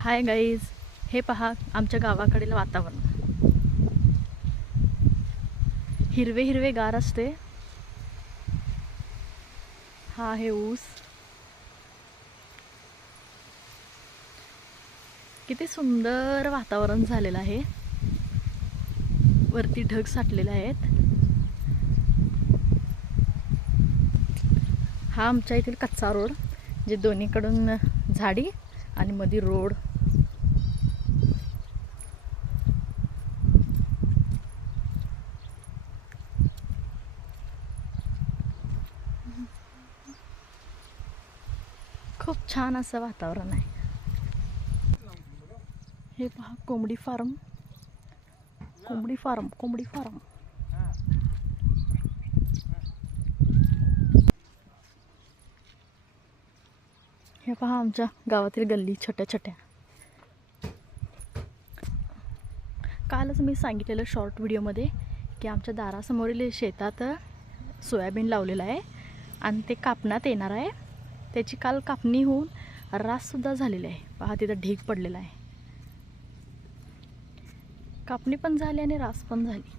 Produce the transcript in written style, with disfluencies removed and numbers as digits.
Hi guys, हे पहा आमच्या गावाकडील वातावरण. हिरवे हिरवे गार असते. हा आहे ऊस. किती सुंदर वातावरण झालेलं आहे. वरती ढग साठलेले आहेत. हा आमच्या इथील कच्चा रोड, जे दोन्हीकडून झाडी आणि मध्ये रोड. खूप छान असं वातावरण आहे. हे पहा कोंबडी फार्म, कोंबडी फार्म, कोंबडी फार्म. हे पहा आमच्या गावातील गल्ली छोट्या छोट्या. कालच मी सांगितलेलं शॉर्ट व्हिडिओमध्ये की आमच्या दारासमोरील शेतात सोयाबीन लावलेलं आहे आणि ते कापण्यात येणार आहे. त्याची काल कापणी होऊन राससुद्धा झालेली आहे. पहा तिथं ढीग पडलेला आहे. कापणी पण झाली आणि रास पण झाली.